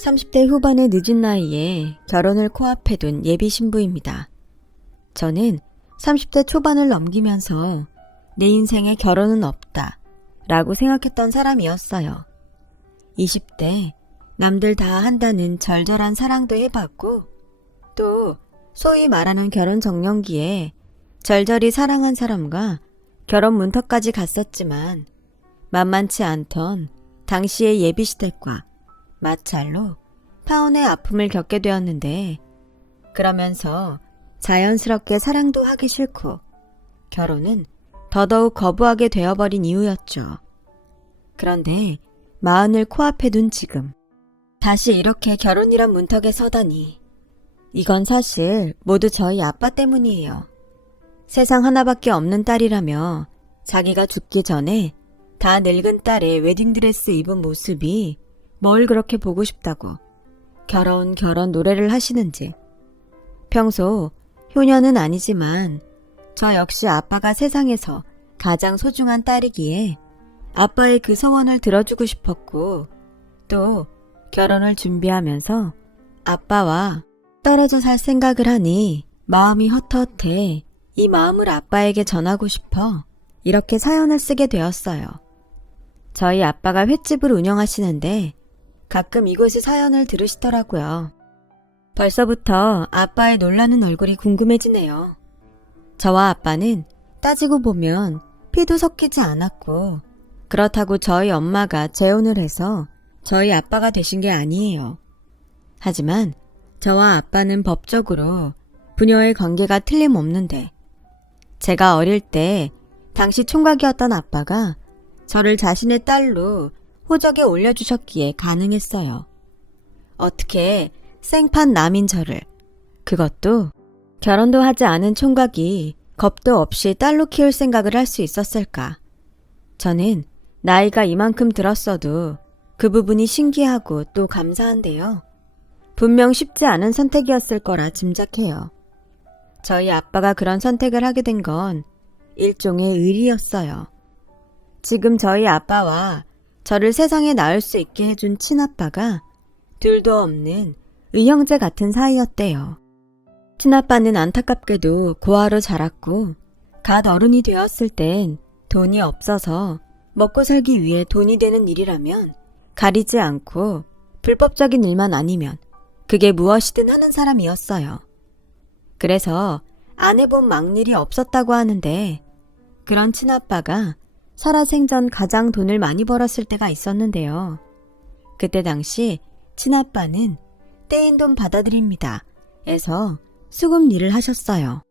30대 후반의 늦은 나이에 결혼을 코앞에 둔 예비 신부입니다. 저는 30대 초반을 넘기면서 내 인생에 결혼은 없다 라고 생각했던 사람이었어요. 20대 남들 다 한다는 절절한 사랑도 해봤고 또 소위 말하는 결혼 정년기에 절절히 사랑한 사람과 결혼 문턱까지 갔었지만 만만치 않던 당시의 예비 시댁과 마찰로 파혼의 아픔을 겪게 되었는데 그러면서 자연스럽게 사랑도 하기 싫고 결혼은 더더욱 거부하게 되어버린 이유였죠. 그런데 마흔을 코앞에 둔 지금 다시 이렇게 결혼이란 문턱에 서다니 이건 사실 모두 저희 아빠 때문이에요. 세상 하나밖에 없는 딸이라며 자기가 죽기 전에 다 늙은 딸의 웨딩드레스 입은 모습이 뭘 그렇게 보고 싶다고 결혼 노래를 하시는지. 평소 효녀는 아니지만 저 역시 아빠가 세상에서 가장 소중한 딸이기에 아빠의 그 소원을 들어주고 싶었고 또 결혼을 준비하면서 아빠와 떨어져 살 생각을 하니 마음이 헛헛해 이 마음을 아빠에게 전하고 싶어 이렇게 사연을 쓰게 되었어요. 저희 아빠가 횟집을 운영하시는데 가끔 이곳의 사연을 들으시더라고요. 벌써부터 아빠의 놀라는 얼굴이 궁금해지네요. 저와 아빠는 따지고 보면 피도 섞이지 않았고 그렇다고 저희 엄마가 재혼을 해서 저희 아빠가 되신 게 아니에요. 하지만 저와 아빠는 법적으로 부녀의 관계가 틀림없는데 제가 어릴 때 당시 총각이었던 아빠가 저를 자신의 딸로 호적에 올려주셨기에 가능했어요. 어떻게 생판 남인 저를, 그것도 결혼도 하지 않은 총각이 겁도 없이 딸로 키울 생각을 할 수 있었을까? 저는 나이가 이만큼 들었어도 그 부분이 신기하고 또 감사한데요. 분명 쉽지 않은 선택이었을 거라 짐작해요. 저희 아빠가 그런 선택을 하게 된 건 일종의 의리였어요. 지금 저희 아빠와 저를 세상에 낳을 수 있게 해준 친아빠가 둘도 없는 의형제 같은 사이였대요. 친아빠는 안타깝게도 고아로 자랐고 갓 어른이 되었을 땐 돈이 없어서 먹고 살기 위해 돈이 되는 일이라면 가리지 않고 불법적인 일만 아니면 그게 무엇이든 하는 사람이었어요. 그래서 안 해본 막일이 없었다고 하는데 그런 친아빠가 살아생전 가장 돈을 많이 벌었을 때가 있었는데요. 그때 당시 친아빠는 떼인 돈 받아드립니다 에서 수금 일을 하셨어요.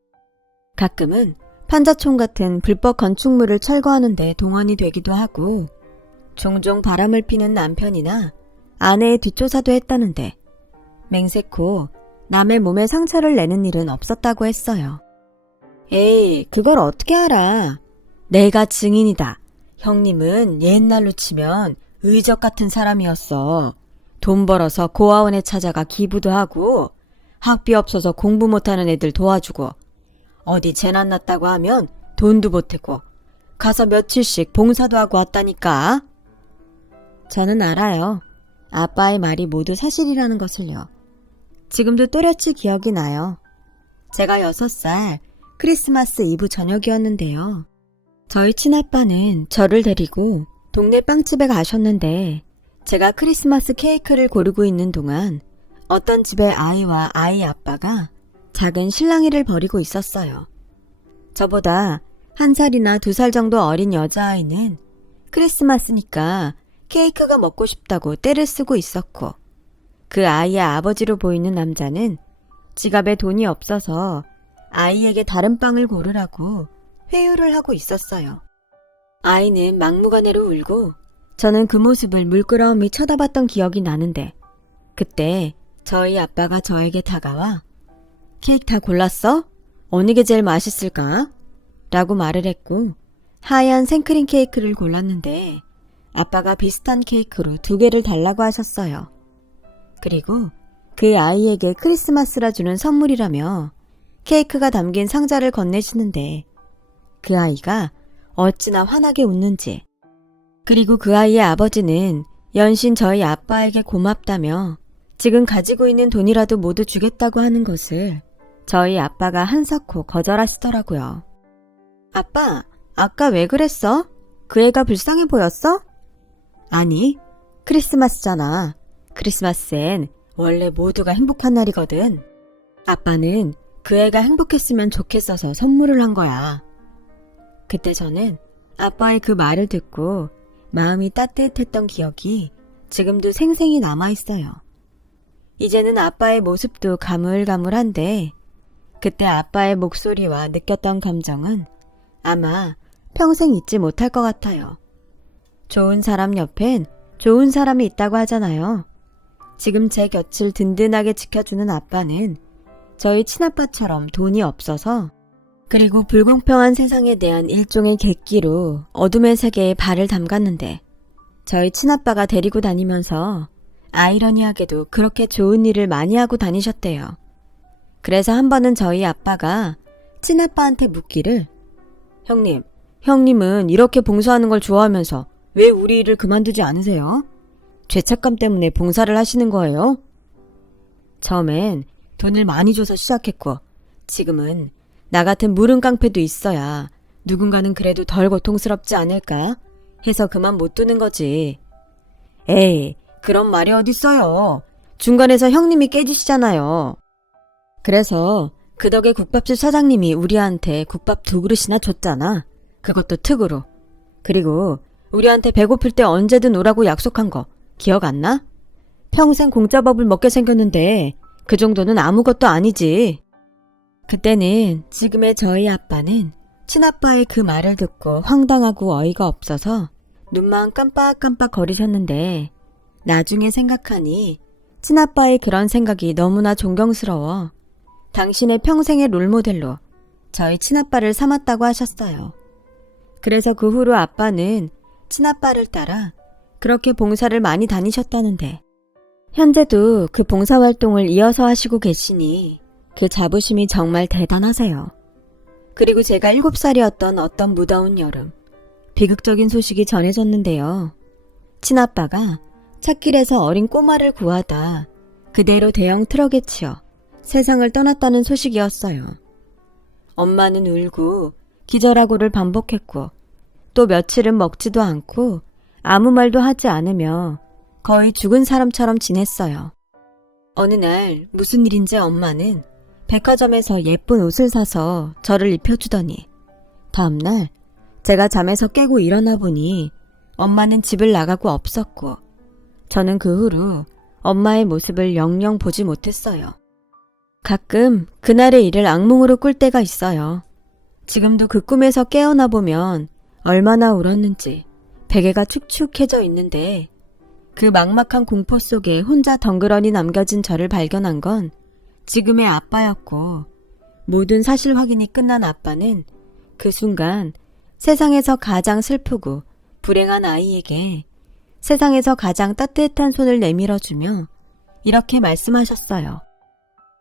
가끔은 판자촌 같은 불법 건축물을 철거하는데 동원이 되기도 하고 종종 바람을 피는 남편이나 아내의 뒷조사도 했다는데 맹세코 남의 몸에 상처를 내는 일은 없었다고 했어요. 에이, 그걸 어떻게 알아? 내가 증인이다. 형님은 옛날로 치면 의적 같은 사람이었어. 돈 벌어서 고아원에 찾아가 기부도 하고 학비 없어서 공부 못하는 애들 도와주고 어디 재난 났다고 하면 돈도 보태고 가서 며칠씩 봉사도 하고 왔다니까. 저는 알아요. 아빠의 말이 모두 사실이라는 것을요. 지금도 또렷이 기억이 나요. 제가 6살 크리스마스 이브 저녁이었는데요. 저희 친아빠는 저를 데리고 동네 빵집에 가셨는데 제가 크리스마스 케이크를 고르고 있는 동안 어떤 집의 아이와 아이 아빠가 작은 실랑이를 벌이고 있었어요. 저보다 1살이나 2살 정도 어린 여자아이는 크리스마스니까 케이크가 먹고 싶다고 떼를 쓰고 있었고 그 아이의 아버지로 보이는 남자는 지갑에 돈이 없어서 아이에게 다른 빵을 고르라고 회유를 하고 있었어요. 아이는 막무가내로 울고 저는 그 모습을 물끄러미 쳐다봤던 기억이 나는데 그때 저희 아빠가 저에게 다가와 케이크 다 골랐어? 어느 게 제일 맛있을까? 라고 말을 했고 하얀 생크림 케이크를 골랐는데 아빠가 비슷한 케이크로 2개를 달라고 하셨어요. 그리고 그 아이에게 크리스마스라 주는 선물이라며 케이크가 담긴 상자를 건네시는데 그 아이가 어찌나 환하게 웃는지 그리고 그 아이의 아버지는 연신 저희 아빠에게 고맙다며 지금 가지고 있는 돈이라도 모두 주겠다고 하는 것을 저희 아빠가 한사코 거절하시더라고요. 아빠, 아까 왜 그랬어? 그 애가 불쌍해 보였어? 아니, 크리스마스잖아. 크리스마스엔 원래 모두가 행복한 날이거든. 아빠는 그 애가 행복했으면 좋겠어서 선물을 한 거야. 그때 저는 아빠의 그 말을 듣고 마음이 따뜻했던 기억이 지금도 생생히 남아있어요. 이제는 아빠의 모습도 가물가물한데 그때 아빠의 목소리와 느꼈던 감정은 아마 평생 잊지 못할 것 같아요. 좋은 사람 옆엔 좋은 사람이 있다고 하잖아요. 지금 제 곁을 든든하게 지켜주는 아빠는 저희 친아빠처럼 돈이 없어서 그리고 불공평한 세상에 대한 일종의 객기로 어둠의 세계에 발을 담갔는데 저희 친아빠가 데리고 다니면서 아이러니하게도 그렇게 좋은 일을 많이 하고 다니셨대요. 그래서 한 번은 저희 아빠가 친아빠한테 묻기를 형님은 이렇게 봉사하는 걸 좋아하면서 왜 우리 일을 그만두지 않으세요? 죄책감 때문에 봉사를 하시는 거예요? 처음엔 돈을 많이 줘서 시작했고 지금은 나 같은 무른 깡패도 있어야 누군가는 그래도 덜 고통스럽지 않을까 해서 그만 못 두는 거지. 에이, 그런 말이 어딨어요. 중간에서 형님이 깨지시잖아요. 그래서 그 덕에 국밥집 사장님이 우리한테 국밥 2그릇이나 줬잖아. 그것도 특으로. 그리고 우리한테 배고플 때 언제든 오라고 약속한 거 기억 안 나? 평생 공짜밥을 먹게 생겼는데 그 정도는 아무것도 아니지. 그때는 지금의 저희 아빠는 친아빠의 그 말을 듣고 황당하고 어이가 없어서 눈만 깜빡깜빡 거리셨는데 나중에 생각하니 친아빠의 그런 생각이 너무나 존경스러워 당신의 평생의 롤모델로 저희 친아빠를 삼았다고 하셨어요. 그래서 그 후로 아빠는 친아빠를 따라 그렇게 봉사를 많이 다니셨다는데 현재도 그 봉사활동을 이어서 하시고 계시니 그 자부심이 정말 대단하세요. 그리고 제가 7살이었던 어떤 무더운 여름 비극적인 소식이 전해졌는데요. 친아빠가 찻길에서 어린 꼬마를 구하다 그대로 대형 트럭에 치여 세상을 떠났다는 소식이었어요. 엄마는 울고 기절하고를 반복했고 또 며칠은 먹지도 않고 아무 말도 하지 않으며 거의 죽은 사람처럼 지냈어요. 어느 날 무슨 일인지 엄마는 백화점에서 예쁜 옷을 사서 저를 입혀주더니 다음날 제가 잠에서 깨고 일어나 보니 엄마는 집을 나가고 없었고 저는 그 후로 엄마의 모습을 영영 보지 못했어요. 가끔 그날의 일을 악몽으로 꿀 때가 있어요. 지금도 그 꿈에서 깨어나 보면 얼마나 울었는지 베개가 축축해져 있는데 그 막막한 공포 속에 혼자 덩그러니 남겨진 저를 발견한 건 지금의 아빠였고 모든 사실 확인이 끝난 아빠는 그 순간 세상에서 가장 슬프고 불행한 아이에게 세상에서 가장 따뜻한 손을 내밀어주며 이렇게 말씀하셨어요.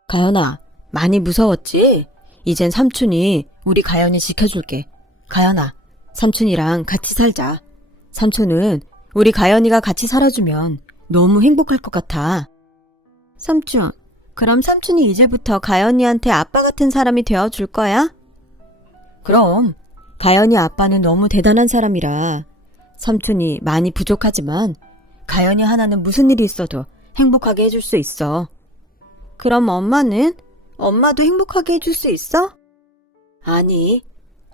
가연아, 많이 무서웠지? 이젠 삼촌이 우리 가연이 지켜줄게. 가연아, 삼촌이랑 같이 살자. 삼촌은 우리 가연이가 같이 살아주면 너무 행복할 것 같아. 삼촌, 그럼 삼촌이 이제부터 가연이한테 아빠 같은 사람이 되어줄 거야? 그럼 가연이 아빠는 너무 대단한 사람이라 삼촌이 많이 부족하지만 가연이 하나는 무슨 일이 있어도 행복하게 해줄 수 있어. 그럼 엄마는? 엄마도 행복하게 해줄 수 있어? 아니,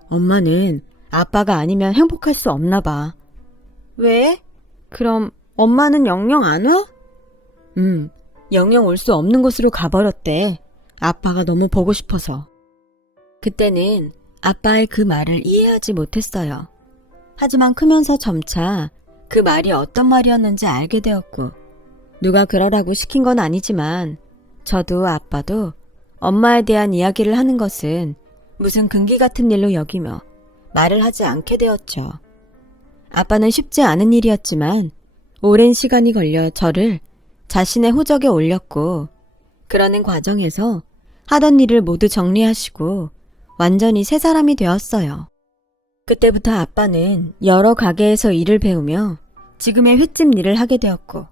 엄마는 아빠가 아니면 행복할 수 없나 봐. 왜? 그럼 엄마는 영영 안 와? 영영 올 수 없는 곳으로 가버렸대. 아빠가 너무 보고 싶어서. 그때는 아빠의 그 말을 이해하지 못했어요. 하지만 크면서 점차 그 말이 어떤 말이었는지 알게 되었고 누가 그러라고 시킨 건 아니지만 저도 아빠도 엄마에 대한 이야기를 하는 것은 무슨 금기 같은 일로 여기며 말을 하지 않게 되었죠. 아빠는 쉽지 않은 일이었지만 오랜 시간이 걸려 저를 자신의 호적에 올렸고 그러는 과정에서 하던 일을 모두 정리하시고 완전히 새 사람이 되었어요. 그때부터 아빠는 여러 가게에서 일을 배우며 지금의 횟집 일을 하게 되었고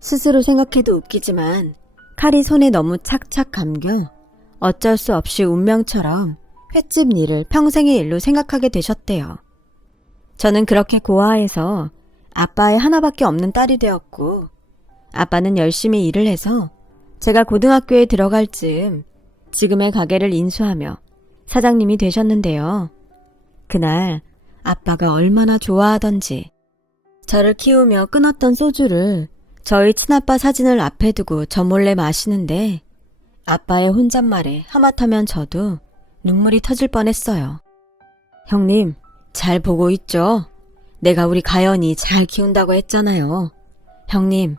스스로 생각해도 웃기지만 칼이 손에 너무 착착 감겨 어쩔 수 없이 운명처럼 횟집 일을 평생의 일로 생각하게 되셨대요. 저는 그렇게 고아해서 아빠의 하나밖에 없는 딸이 되었고 아빠는 열심히 일을 해서 제가 고등학교에 들어갈 즈음 지금의 가게를 인수하며 사장님이 되셨는데요. 그날 아빠가 얼마나 좋아하던지 저를 키우며 끊었던 소주를 저희 친아빠 사진을 앞에 두고 저 몰래 마시는데 아빠의 혼잣말에 하마터면 저도 눈물이 터질 뻔했어요. 형님, 잘 보고 있죠? 내가 우리 가연이 잘 키운다고 했잖아요. 형님,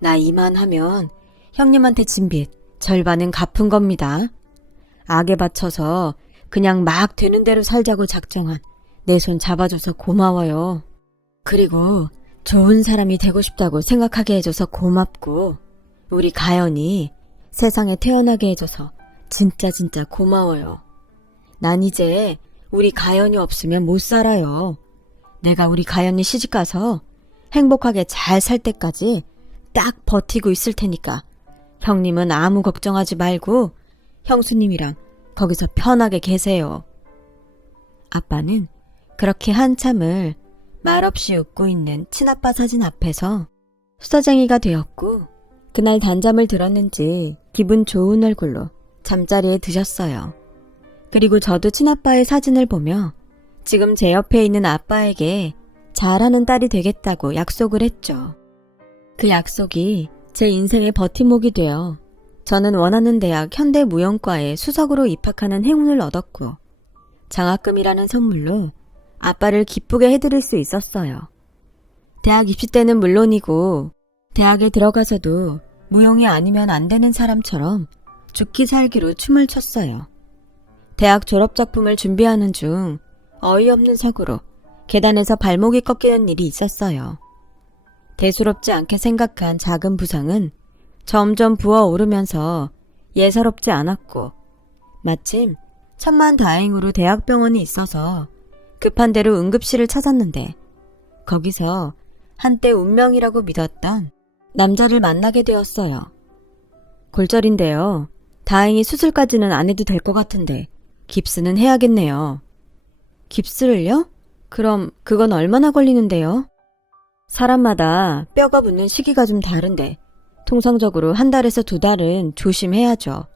나 이만하면 형님한테 진 빚 절반은 갚은 겁니다. 악에 바쳐서 그냥 막 되는 대로 살자고 작정한 내 손 잡아줘서 고마워요. 그리고 좋은 사람이 되고 싶다고 생각하게 해줘서 고맙고 우리 가연이 세상에 태어나게 해줘서 진짜 고마워요. 난 이제 우리 가연이 없으면 못 살아요. 내가 우리 가연이 시집가서 행복하게 잘 살 때까지 딱 버티고 있을 테니까 형님은 아무 걱정하지 말고 형수님이랑 거기서 편하게 계세요. 아빠는 그렇게 한참을 말없이 웃고 있는 친아빠 사진 앞에서 수다쟁이가 되었고 그날 단잠을 들었는지 기분 좋은 얼굴로 잠자리에 드셨어요. 그리고 저도 친아빠의 사진을 보며 지금 제 옆에 있는 아빠에게 잘하는 딸이 되겠다고 약속을 했죠. 그 약속이 제 인생의 버팀목이 되어 저는 원하는 대학 현대무용과에 수석으로 입학하는 행운을 얻었고 장학금이라는 선물로 아빠를 기쁘게 해드릴 수 있었어요. 대학 입시 때는 물론이고 대학에 들어가서도 무용이 아니면 안 되는 사람처럼 죽기 살기로 춤을 췄어요. 대학 졸업작품을 준비하는 중 어이없는 사고로 계단에서 발목이 꺾이는 일이 있었어요. 대수롭지 않게 생각한 작은 부상은 점점 부어오르면서 예사롭지 않았고 마침 천만다행으로 대학병원이 있어서 급한 대로 응급실을 찾았는데 거기서 한때 운명이라고 믿었던 남자를 만나게 되었어요. 골절인데요. 다행히 수술까지는 안 해도 될 것 같은데 깁스는 해야겠네요. 깁스를요? 그럼 그건 얼마나 걸리는데요? 사람마다 뼈가 붙는 시기가 좀 다른데 통상적으로 1달에서 2달은 조심해야죠.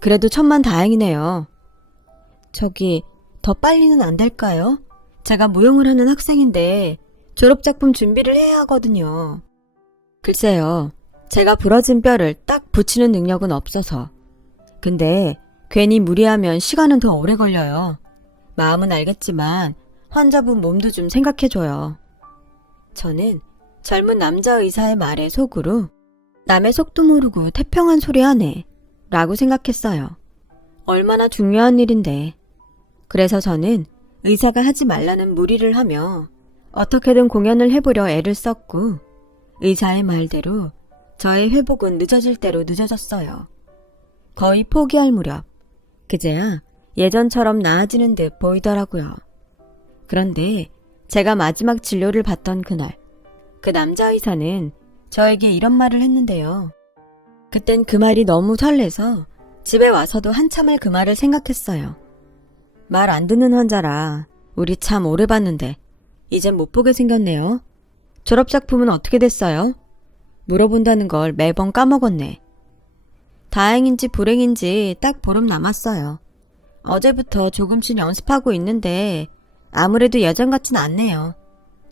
그래도 천만다행이네요. 저기 더 빨리는 안 될까요? 제가 무용을 하는 학생인데 졸업작품 준비를 해야 하거든요. 글쎄요. 제가 부러진 뼈를 딱 붙이는 능력은 없어서. 근데 괜히 무리하면 시간은 더 오래 걸려요. 마음은 알겠지만 환자분 몸도 좀 생각해줘요. 저는 젊은 남자 의사의 말에 속으로 남의 속도 모르고 태평한 소리 하네 라고 생각했어요. 얼마나 중요한 일인데. 그래서 저는 의사가 하지 말라는 무리를 하며 어떻게든 공연을 해보려 애를 썼고 의사의 말대로 저의 회복은 늦어질 대로 늦어졌어요. 거의 포기할 무렵 그제야 예전처럼 나아지는 듯 보이더라고요. 그런데 제가 마지막 진료를 받던 그날 그 남자 의사는 저에게 이런 말을 했는데요. 그땐 그 말이 너무 설레서 집에 와서도 한참을 그 말을 생각했어요. 말 안 듣는 환자라 우리 참 오래 봤는데 이젠 못 보게 생겼네요. 졸업작품은 어떻게 됐어요? 물어본다는 걸 매번 까먹었네. 다행인지 불행인지 딱 보름 남았어요. 어제부터 조금씩 연습하고 있는데 아무래도 예전 같진 않네요.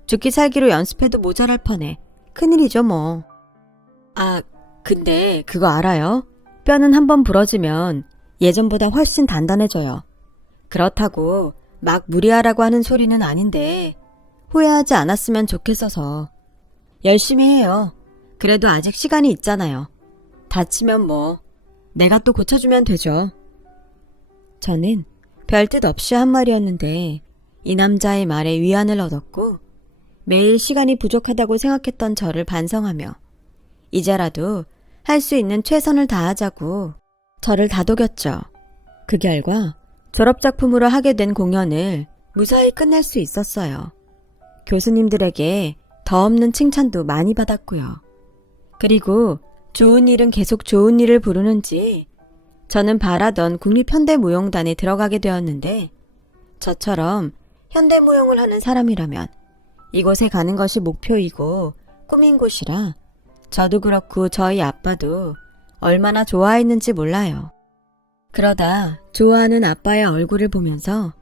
죽기 살기로 연습해도 모자랄 판에 큰일이죠 뭐. 아, 근데 그거 알아요? 뼈는 한번 부러지면 예전보다 훨씬 단단해져요. 그렇다고 막 무리하라고 하는 소리는 아닌데 후회하지 않았으면 좋겠어서 열심히 해요. 그래도 아직 시간이 있잖아요. 다치면 뭐 내가 또 고쳐주면 되죠. 저는 별뜻 없이 한 말이었는데 이 남자의 말에 위안을 얻었고 매일 시간이 부족하다고 생각했던 저를 반성하며 이제라도 할 수 있는 최선을 다하자고 저를 다독였죠. 그 결과 졸업작품으로 하게 된 공연을 무사히 끝낼 수 있었어요. 교수님들에게 더 없는 칭찬도 많이 받았고요. 그리고 좋은 일은 계속 좋은 일을 부르는지 저는 바라던 국립현대무용단에 들어가게 되었는데 저처럼 현대무용을 하는 사람이라면 이곳에 가는 것이 목표이고 꿈인 곳이라 저도 그렇고 저희 아빠도 얼마나 좋아했는지 몰라요. 그러다 좋아하는 아빠의 얼굴을 보면서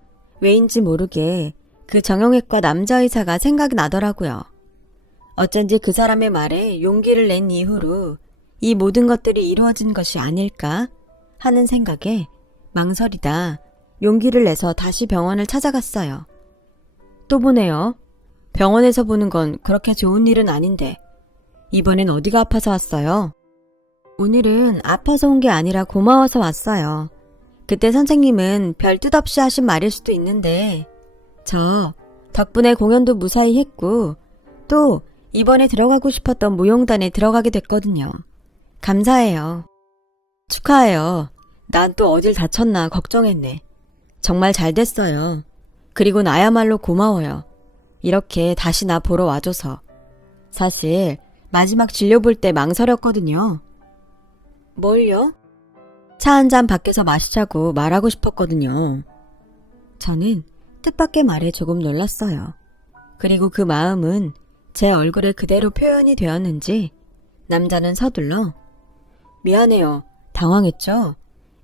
왜인지 모르게 그 정형외과 남자의사가 생각이 나더라고요. 어쩐지 그 사람의 말에 용기를 낸 이후로 이 모든 것들이 이루어진 것이 아닐까 하는 생각에 망설이다 용기를 내서 다시 병원을 찾아갔어요. 또 보네요. 병원에서 보는 건 그렇게 좋은 일은 아닌데 이번엔 어디가 아파서 왔어요? 오늘은 아파서 온 게 아니라 고마워서 왔어요. 그때 선생님은 별 뜻 없이 하신 말일 수도 있는데 저 덕분에 공연도 무사히 했고 또 이번에 들어가고 싶었던 무용단에 들어가게 됐거든요. 감사해요. 축하해요. 난 또 어딜 다쳤나 걱정했네. 정말 잘 됐어요. 그리고 나야말로 고마워요. 이렇게 다시 나 보러 와줘서. 사실 마지막 진료 볼 때 망설였거든요. 뭘요? 차 한 잔 밖에서 마시자고 말하고 싶었거든요. 저는 뜻밖의 말에 조금 놀랐어요. 그리고 그 마음은 제 얼굴에 그대로 표현이 되었는지 남자는 서둘러 미안해요. 당황했죠?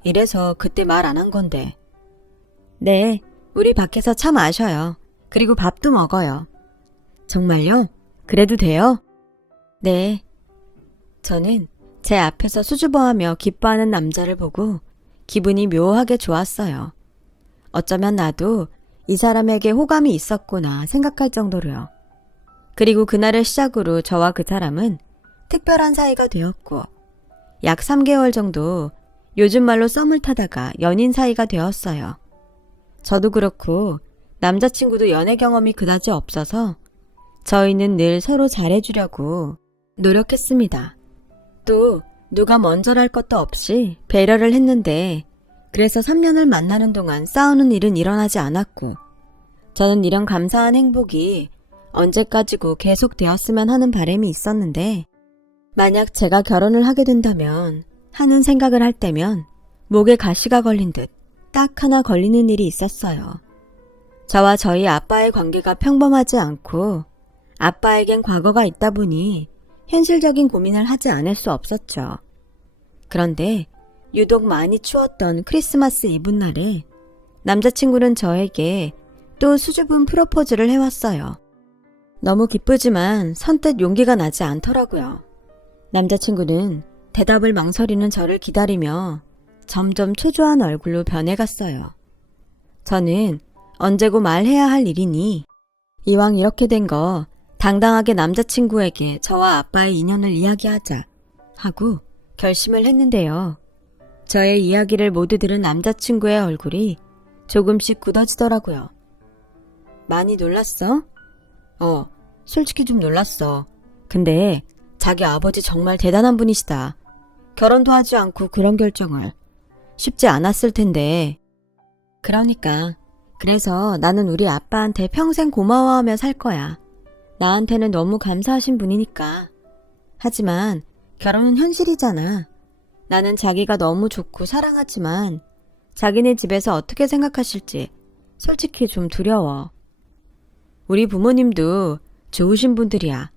이래서 그때 말 안 한 건데. 네, 우리 밖에서 차 마셔요. 그리고 밥도 먹어요. 정말요? 그래도 돼요? 네. 저는 제 앞에서 수줍어하며 기뻐하는 남자를 보고 기분이 묘하게 좋았어요. 어쩌면 나도 이 사람에게 호감이 있었구나 생각할 정도로요. 그리고 그날을 시작으로 저와 그 사람은 특별한 사이가 되었고 약 3개월 정도 요즘 말로 썸을 타다가 연인 사이가 되었어요. 저도 그렇고 남자친구도 연애 경험이 그다지 없어서 저희는 늘 서로 잘해주려고 노력했습니다. 또 누가 먼저랄 것도 없이 배려를 했는데 그래서 3년을 만나는 동안 싸우는 일은 일어나지 않았고 저는 이런 감사한 행복이 언제까지고 계속되었으면 하는 바람이 있었는데 만약 제가 결혼을 하게 된다면 하는 생각을 할 때면 목에 가시가 걸린 듯 딱 하나 걸리는 일이 있었어요. 저와 저희 아빠의 관계가 평범하지 않고 아빠에겐 과거가 있다 보니 현실적인 고민을 하지 않을 수 없었죠. 그런데 유독 많이 추웠던 크리스마스 이브날에 남자친구는 저에게 또 수줍은 프로포즈를 해왔어요. 너무 기쁘지만 선뜻 용기가 나지 않더라고요. 남자친구는 대답을 망설이는 저를 기다리며 점점 초조한 얼굴로 변해갔어요. 저는 언제고 말해야 할 일이니 이왕 이렇게 된 거 당당하게 남자친구에게 저와 아빠의 인연을 이야기하자 하고 결심을 했는데요. 저의 이야기를 모두 들은 남자친구의 얼굴이 조금씩 굳어지더라고요. 많이 놀랐어? 솔직히 좀 놀랐어. 근데 자기 아버지 정말 대단한 분이시다. 결혼도 하지 않고 그런 결정을. 쉽지 않았을 텐데. 그러니까. 그래서 나는 우리 아빠한테 평생 고마워하며 살 거야. 나한테는 너무 감사하신 분이니까. 하지만 결혼은 현실이잖아. 나는 자기가 너무 좋고 사랑하지만 자기네 집에서 어떻게 생각하실지 솔직히 좀 두려워. 우리 부모님도 좋으신 분들이야.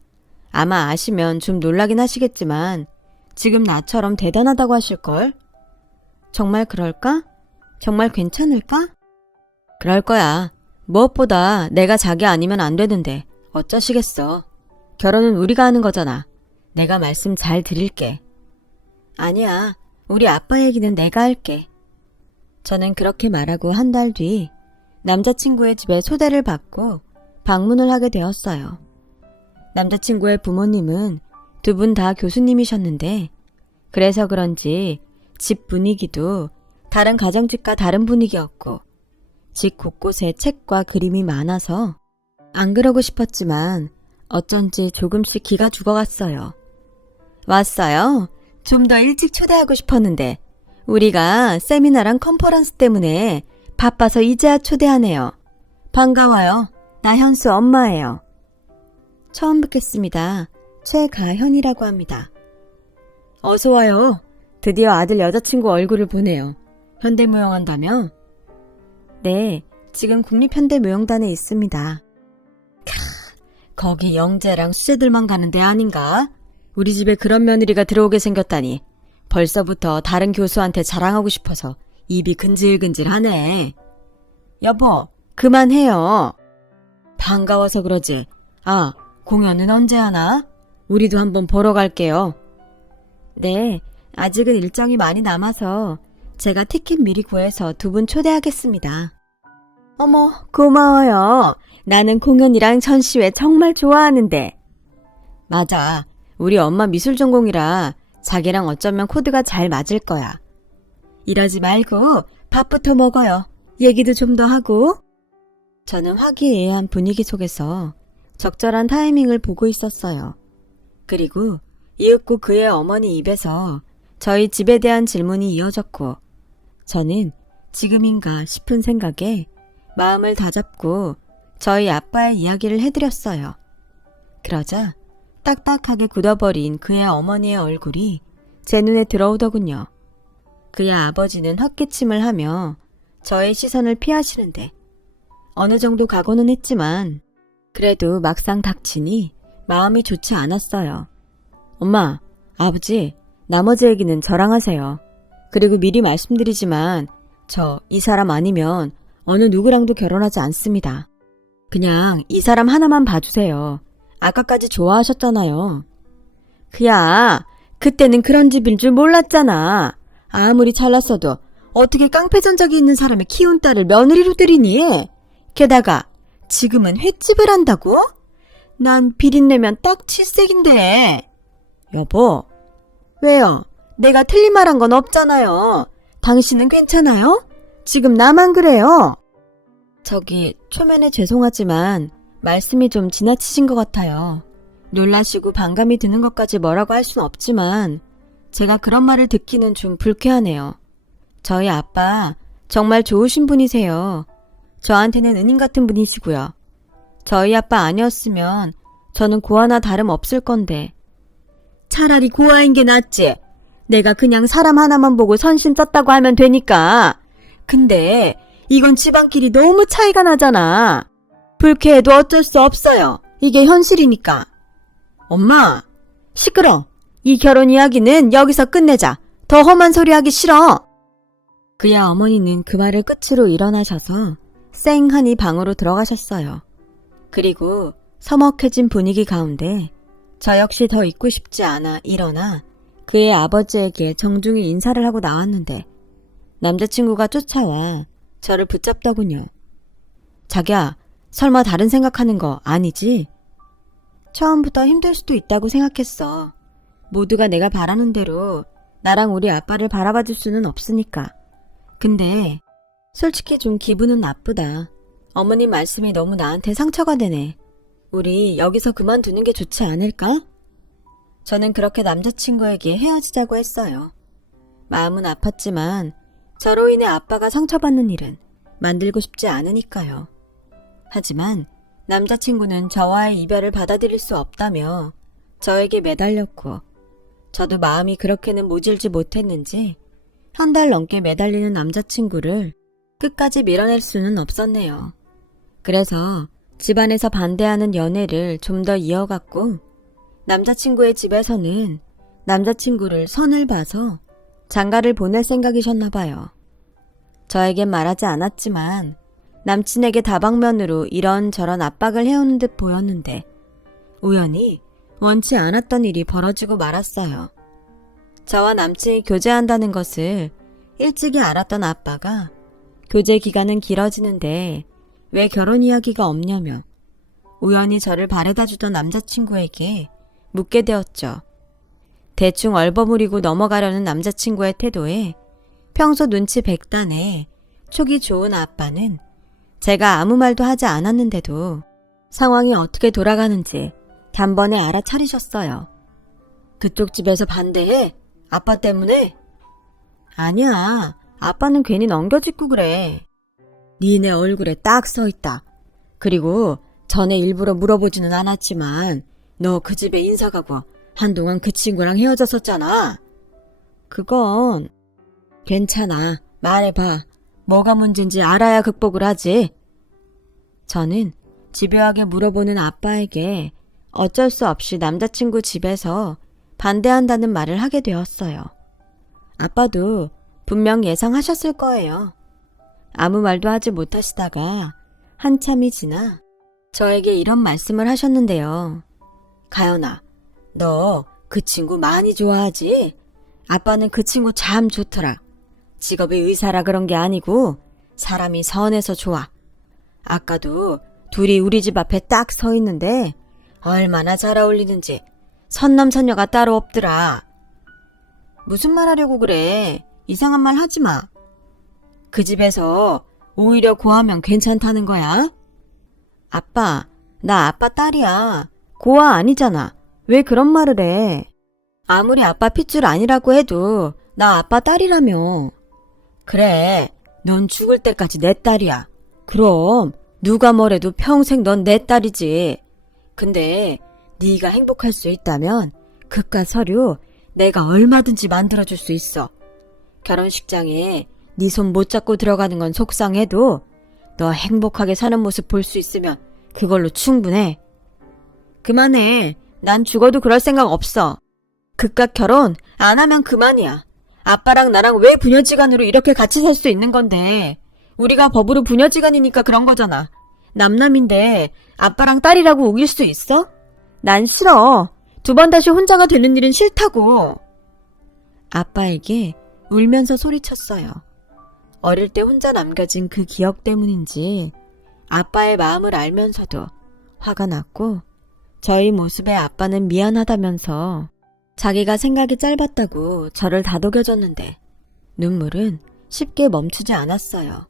아마 아시면 좀 놀라긴 하시겠지만 지금 나처럼 대단하다고 하실걸? 정말 그럴까? 정말 괜찮을까? 그럴 거야. 무엇보다 내가 자기 아니면 안 되는데 어쩌시겠어. 결혼은 우리가 하는 거잖아. 내가 말씀 잘 드릴게. 아니야. 우리 아빠 얘기는 내가 할게. 저는 그렇게 말하고 한 달 뒤 남자친구의 집에 초대를 받고 방문을 하게 되었어요. 남자친구의 부모님은 두 분 다 교수님이셨는데 그래서 그런지 집 분위기도 다른 가정집과 다른 분위기였고 집 곳곳에 책과 그림이 많아서 안 그러고 싶었지만 어쩐지 조금씩 기가 죽어갔어요. 왔어요? 좀 더 일찍 초대하고 싶었는데 우리가 세미나랑 컨퍼런스 때문에 바빠서 이제야 초대하네요. 반가워요. 나 현수 엄마예요. 처음 뵙겠습니다. 최가현이라고 합니다. 어서 와요. 드디어 아들 여자친구 얼굴을 보네요. 현대무용한다며? 네, 지금 국립현대무용단에 있습니다. 거기 영재랑 수재들만 가는 데 아닌가? 우리 집에 그런 며느리가 들어오게 생겼다니 벌써부터 다른 교수한테 자랑하고 싶어서 입이 근질근질하네. 여보, 그만해요. 반가워서 그러지. 아, 공연은 언제 하나? 우리도 한번 보러 갈게요. 네, 아직은 일정이 많이 남아서 제가 티켓 미리 구해서 두 분 초대하겠습니다. 어머, 고마워요. 나는 공연이랑 전시회 정말 좋아하는데. 맞아. 우리 엄마 미술 전공이라 자기랑 어쩌면 코드가 잘 맞을 거야. 이러지 말고 밥부터 먹어요. 얘기도 좀 더 하고. 저는 화기애애한 분위기 속에서 적절한 타이밍을 보고 있었어요. 그리고 이윽고 그의 어머니 입에서 저희 집에 대한 질문이 이어졌고 저는 지금인가 싶은 생각에 마음을 다잡고 저희 아빠의 이야기를 해드렸어요. 그러자 딱딱하게 굳어버린 그의 어머니의 얼굴이 제 눈에 들어오더군요. 그의 아버지는 헛기침을 하며 저의 시선을 피하시는데 어느 정도 각오는 했지만 그래도 막상 닥치니 마음이 좋지 않았어요. 엄마, 아버지, 나머지 얘기는 저랑 하세요. 그리고 미리 말씀드리지만 저 이 사람 아니면 어느 누구랑도 결혼하지 않습니다. 그냥 이 사람 하나만 봐주세요. 아까까지 좋아하셨잖아요. 그야, 그때는 그런 집인 줄 몰랐잖아. 아무리 잘났어도 어떻게 깡패 전적이 있는 사람이 키운 딸을 며느리로 들이니? 게다가 지금은 횟집을 한다고? 난 비린내면 딱 칠색인데. 여보, 왜요? 내가 틀린 말 한 건 없잖아요. 당신은 괜찮아요? 지금 나만 그래요. 저기 초면에 죄송하지만 말씀이 좀 지나치신 것 같아요. 놀라시고 반감이 드는 것까지 뭐라고 할 순 없지만 제가 그런 말을 듣기는 좀 불쾌하네요. 저희 아빠 정말 좋으신 분이세요. 저한테는 은인 같은 분이시고요. 저희 아빠 아니었으면 저는 고아나 다름없을 건데. 차라리 고아인 게 낫지. 내가 그냥 사람 하나만 보고 선심 썼다고 하면 되니까. 근데 이건 집안끼리 너무 차이가 나잖아. 불쾌해도 어쩔 수 없어요. 이게 현실이니까. 엄마, 시끄러. 이 결혼 이야기는 여기서 끝내자. 더 험한 소리 하기 싫어. 그의 어머니는 그 말을 끝으로 일어나셔서 쌩하니 방으로 들어가셨어요. 그리고 서먹해진 분위기 가운데 저 역시 더 있고 싶지 않아 일어나 그의 아버지에게 정중히 인사를 하고 나왔는데 남자친구가 쫓아와 저를 붙잡더군요. 자기야, 설마 다른 생각하는 거 아니지? 처음부터 힘들 수도 있다고 생각했어. 모두가 내가 바라는 대로 나랑 우리 아빠를 바라봐 줄 수는 없으니까. 근데 솔직히 좀 기분은 나쁘다. 어머님 말씀이 너무 나한테 상처가 되네. 우리 여기서 그만두는 게 좋지 않을까? 저는 그렇게 남자친구에게 헤어지자고 했어요. 마음은 아팠지만 저로 인해 아빠가 상처받는 일은 만들고 싶지 않으니까요. 하지만 남자친구는 저와의 이별을 받아들일 수 없다며 저에게 매달렸고 저도 마음이 그렇게는 모질지 못했는지 한 달 넘게 매달리는 남자친구를 끝까지 밀어낼 수는 없었네요. 그래서 집안에서 반대하는 연애를 좀 더 이어갔고 남자친구의 집에서는 남자친구를 선을 봐서 장가를 보낼 생각이셨나 봐요. 저에겐 말하지 않았지만 남친에게 다방면으로 이런저런 압박을 해오는 듯 보였는데 우연히 원치 않았던 일이 벌어지고 말았어요. 저와 남친이 교제한다는 것을 일찍이 알았던 아빠가 교제 기간은 길어지는데 왜 결혼 이야기가 없냐며 우연히 저를 바래다 주던 남자친구에게 묻게 되었죠. 대충 얼버무리고 넘어가려는 남자친구의 태도에 평소 눈치 백단에 촉이 좋은 아빠는 제가 아무 말도 하지 않았는데도 상황이 어떻게 돌아가는지 단번에 알아차리셨어요. 그쪽 집에서 반대해? 아빠 때문에? 아니야. 아빠는 괜히 넘겨짚고 그래. 니네 얼굴에 딱 써있다. 그리고 전에 일부러 물어보지는 않았지만 너 그 집에 인사 가고 한동안 그 친구랑 헤어졌었잖아. 그건 괜찮아. 말해봐. 뭐가 문제인지 알아야 극복을 하지. 저는 집요하게 물어보는 아빠에게 어쩔 수 없이 남자친구 집에서 반대한다는 말을 하게 되었어요. 아빠도 분명 예상하셨을 거예요. 아무 말도 하지 못하시다가 한참이 지나 저에게 이런 말씀을 하셨는데요. 가연아, 너 그 친구 많이 좋아하지? 아빠는 그 친구 참 좋더라. 직업이 의사라 그런 게 아니고 사람이 선해서 좋아. 아까도 둘이 우리 집 앞에 딱 서 있는데 얼마나 잘 어울리는지 선남선녀가 따로 없더라. 무슨 말 하려고 그래? 이상한 말 하지 마. 그 집에서 오히려 고하면 괜찮다는 거야? 아빠, 나 아빠 딸이야. 고아 아니잖아. 왜 그런 말을 해? 아무리 아빠 핏줄 아니라고 해도 나 아빠 딸이라며. 그래, 넌 죽을 때까지 내 딸이야. 그럼 누가 뭐래도 평생 넌 내 딸이지. 근데 네가 행복할 수 있다면 그깟 서류 내가 얼마든지 만들어줄 수 있어. 결혼식장에 네 손 못 잡고 들어가는 건 속상해도 너 행복하게 사는 모습 볼 수 있으면 그걸로 충분해. 그만해. 난 죽어도 그럴 생각 없어. 그깟 결혼 안 하면 그만이야. 아빠랑 나랑 왜 부녀지간으로 이렇게 같이 살 수 있는 건데. 우리가 법으로 부녀지간이니까 그런 거잖아. 남남인데 아빠랑 딸이라고 우길 수 있어? 난 싫어. 두 번 다시 혼자가 되는 일은 싫다고. 아빠에게 울면서 소리쳤어요. 어릴 때 혼자 남겨진 그 기억 때문인지 아빠의 마음을 알면서도 화가 났고 저희 모습에 아빠는 미안하다면서 자기가 생각이 짧았다고 저를 다독여줬는데 눈물은 쉽게 멈추지 않았어요.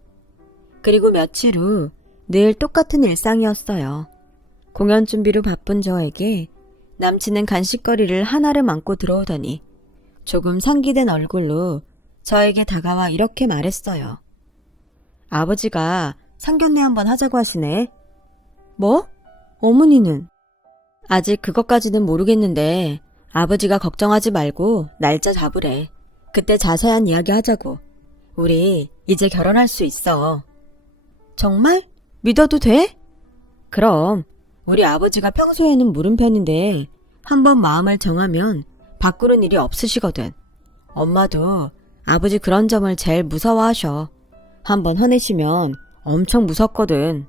그리고 며칠 후 늘 똑같은 일상이었어요. 공연 준비로 바쁜 저에게 남친은 간식거리를 하나를 안고 들어오더니 조금 상기된 얼굴로 저에게 다가와 이렇게 말했어요. 아버지가 상견례 한번 하자고 하시네. 뭐? 어머니는? 아직 그것까지는 모르겠는데 아버지가 걱정하지 말고 날짜 잡으래. 그때 자세한 이야기 하자고. 우리 이제 결혼할 수 있어. 정말? 믿어도 돼? 그럼 우리 아버지가 평소에는 물은 편인데 한번 마음을 정하면 바꾸는 일이 없으시거든. 엄마도 아버지 그런 점을 제일 무서워하셔. 한번 화내시면 엄청 무섭거든.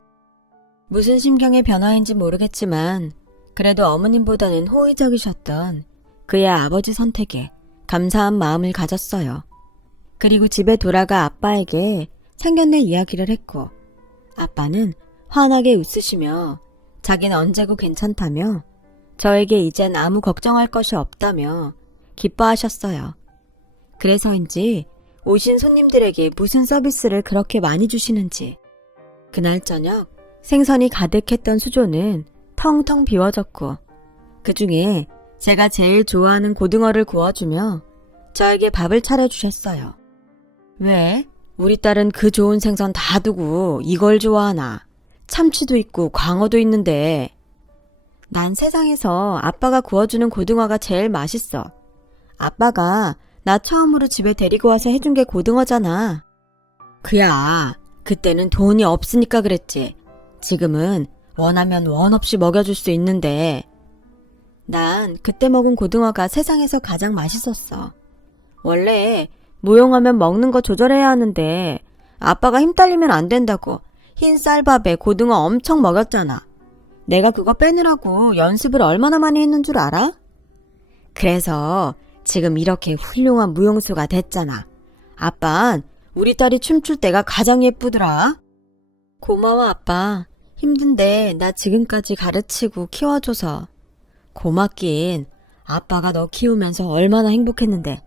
무슨 심경의 변화인지 모르겠지만 그래도 어머님보다는 호의적이셨던 그의 아버지 선택에 감사한 마음을 가졌어요. 그리고 집에 돌아가 아빠에게 상견례 이야기를 했고 아빠는 환하게 웃으시며 자기는 언제고 괜찮다며 저에게 이젠 아무 걱정할 것이 없다며 기뻐하셨어요. 그래서인지 오신 손님들에게 무슨 서비스를 그렇게 많이 주시는지 그날 저녁 생선이 가득했던 수조는 텅텅 비워졌고 그 중에 제가 제일 좋아하는 고등어를 구워주며 저에게 밥을 차려주셨어요. 왜? 우리 딸은 그 좋은 생선 다 두고 이걸 좋아하나? 참치도 있고 광어도 있는데. 난 세상에서 아빠가 구워주는 고등어가 제일 맛있어. 아빠가 나 처음으로 집에 데리고 와서 해준 게 고등어잖아. 그야, 그때는 돈이 없으니까 그랬지. 지금은 원하면 원 없이 먹여줄 수 있는데. 난 그때 먹은 고등어가 세상에서 가장 맛있었어. 원래 모용하면 먹는 거 조절해야 하는데 아빠가 힘 딸리면 안 된다고 흰 쌀밥에 고등어 엄청 먹였잖아. 내가 그거 빼느라고 연습을 얼마나 많이 했는 줄 알아? 그래서 지금 이렇게 훌륭한 무용수가 됐잖아. 아빤 우리 딸이 춤출 때가 가장 예쁘더라. 고마워 아빠. 힘든데 나 지금까지 가르치고 키워줘서. 고맙긴. 아빠가 너 키우면서 얼마나 행복했는데.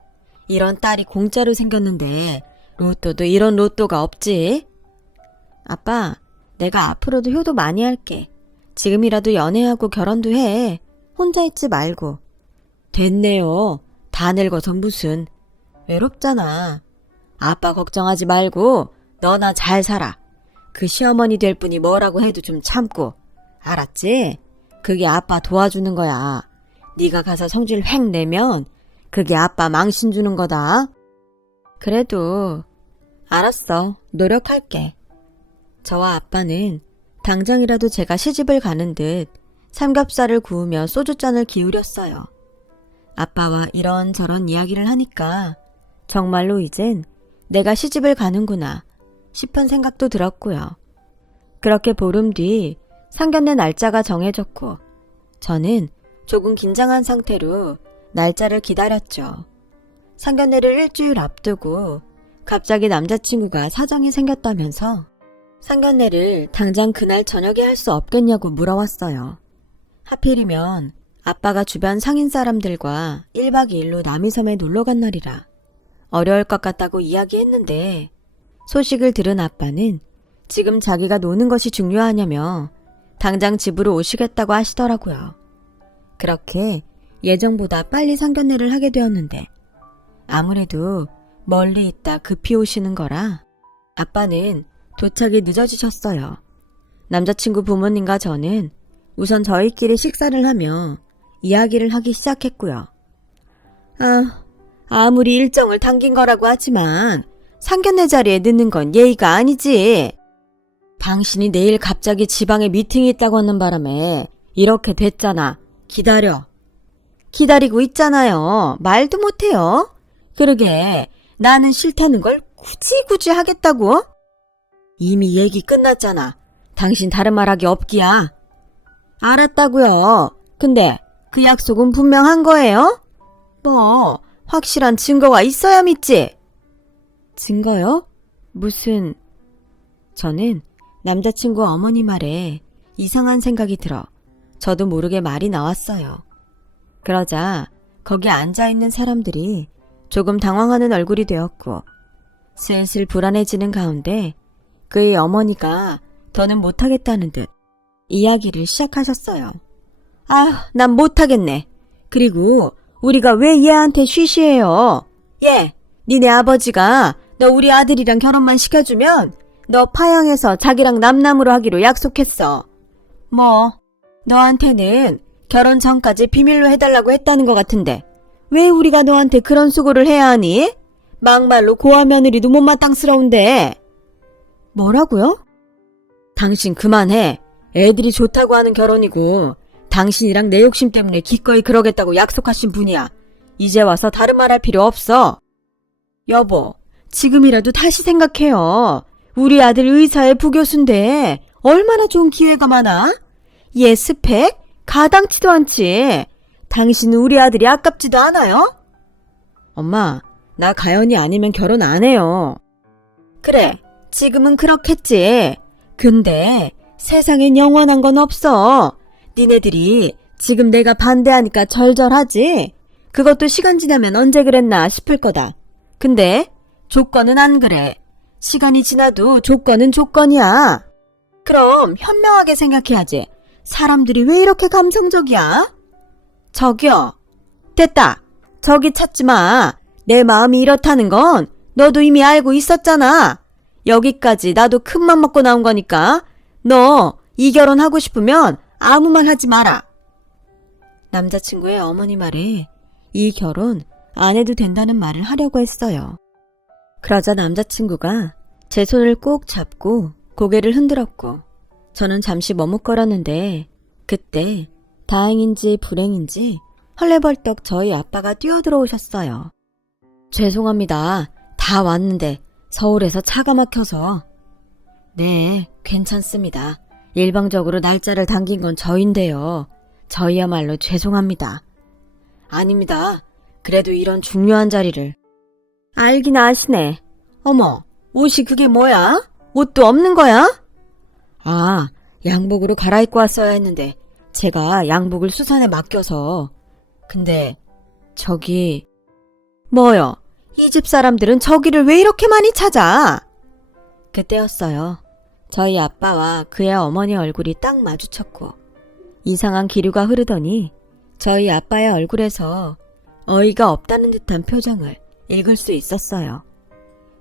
이런 딸이 공짜로 생겼는데 로또도 이런 로또가 없지. 아빠, 내가 앞으로도 효도 많이 할게. 지금이라도 연애하고 결혼도 해. 혼자 있지 말고. 됐네요. 다 늙어서 무슨. 외롭잖아. 아빠 걱정하지 말고 너나 잘 살아. 그 시어머니 될 분이 뭐라고 해도 좀 참고. 알았지? 그게 아빠 도와주는 거야. 네가 가서 성질 획 내면 그게 아빠 망신 주는 거다. 그래도 알았어. 노력할게. 저와 아빠는 당장이라도 제가 시집을 가는 듯 삼겹살을 구우며 소주잔을 기울였어요. 아빠와 이런저런 이야기를 하니까 정말로 이젠 내가 시집을 가는구나 싶은 생각도 들었고요. 그렇게 보름 뒤 상견례 날짜가 정해졌고 저는 조금 긴장한 상태로 날짜를 기다렸죠. 상견례를 일주일 앞두고 갑자기 남자친구가 사정이 생겼다면서 상견례를 당장 그날 저녁에 할 수 없겠냐고 물어왔어요. 하필이면 아빠가 주변 상인 사람들과 1박 2일로 남이섬에 놀러 간 날이라 어려울 것 같다고 이야기했는데 소식을 들은 아빠는 지금 자기가 노는 것이 중요하냐며 당장 집으로 오시겠다고 하시더라고요. 그렇게 예정보다 빨리 상견례를 하게 되었는데 아무래도 멀리 있다 급히 오시는 거라 아빠는 도착이 늦어지셨어요. 남자친구 부모님과 저는 우선 저희끼리 식사를 하며 이야기를 하기 시작했고요. 아무리 일정을 당긴 거라고 하지만 상견례 자리에 늦는 건 예의가 아니지. 당신이 내일 갑자기 지방에 미팅이 있다고 하는 바람에 이렇게 됐잖아. 기다려. 기다리고 있잖아요. 말도 못해요. 그러게 나는 싫다는 걸 굳이 하겠다고? 이미 얘기 끝났잖아. 당신 다른 말하기 없기야. 알았다고요. 근데 그 약속은 분명한 거예요? 뭐 확실한 증거가 있어야 믿지. 증거요? 무슨... 저는 남자친구 어머니 말에 이상한 생각이 들어 저도 모르게 말이 나왔어요. 그러자 거기 앉아있는 사람들이 조금 당황하는 얼굴이 되었고 슬슬 불안해지는 가운데 그의 어머니가 더는 못하겠다는 듯 이야기를 시작하셨어요. 난 못하겠네. 그리고 우리가 왜 얘한테 쉬쉬해요? 얘, 니네 아버지가 너 우리 아들이랑 결혼만 시켜주면 너 파양해서 자기랑 남남으로 하기로 약속했어. 뭐 너한테는 결혼 전까지 비밀로 해달라고 했다는 것 같은데 왜 우리가 너한테 그런 수고를 해야 하니? 막말로 고아 며느리도 못마땅스러운데. 뭐라고요? 당신 그만해. 애들이 좋다고 하는 결혼이고 당신이랑 내 욕심 때문에 기꺼이 그러겠다고 약속하신 분이야. 이제 와서 다른 말 할 필요 없어. 여보, 지금이라도 다시 생각해요. 우리 아들 의사의 부교수인데 얼마나 좋은 기회가 많아? 얘 스펙? 가당치도 않지. 당신은 우리 아들이 아깝지도 않아요? 엄마, 나 가연이 아니면 결혼 안 해요. 그래, 지금은 그렇겠지. 근데 세상엔 영원한 건 없어. 니네들이 지금 내가 반대하니까 절절하지? 그것도 시간 지나면 언제 그랬나 싶을 거다. 근데 조건은 안 그래. 시간이 지나도 조건은 조건이야. 그럼 현명하게 생각해야지. 사람들이 왜 이렇게 감성적이야? 저기요. 됐다. 저기 찾지 마. 내 마음이 이렇다는 건 너도 이미 알고 있었잖아. 여기까지 나도 큰맘 먹고 나온 거니까 너 이 결혼 하고 싶으면 아무 말 하지 마라. 남자친구의 어머니 말에 이 결혼 안 해도 된다는 말을 하려고 했어요. 그러자 남자친구가 제 손을 꼭 잡고 고개를 흔들었고 저는 잠시 머뭇거렸는데 그때 다행인지 불행인지 헐레벌떡 저희 아빠가 뛰어들어오셨어요. 죄송합니다. 다 왔는데 서울에서 차가 막혀서. 네, 괜찮습니다. 일방적으로 날짜를 당긴 건 저인데요. 저희야말로 죄송합니다. 아닙니다. 그래도 이런 중요한 자리를. 알긴 아시네. 어머, 옷이 그게 뭐야? 옷도 없는 거야? 양복으로 갈아입고 왔어야 했는데 제가 양복을 수산에 맡겨서. 근데 저기... 뭐요? 이 집 사람들은 저기를 왜 이렇게 많이 찾아? 그때였어요. 저희 아빠와 그의 어머니 얼굴이 딱 마주쳤고 이상한 기류가 흐르더니 저희 아빠의 얼굴에서 어이가 없다는 듯한 표정을 읽을 수 있었어요.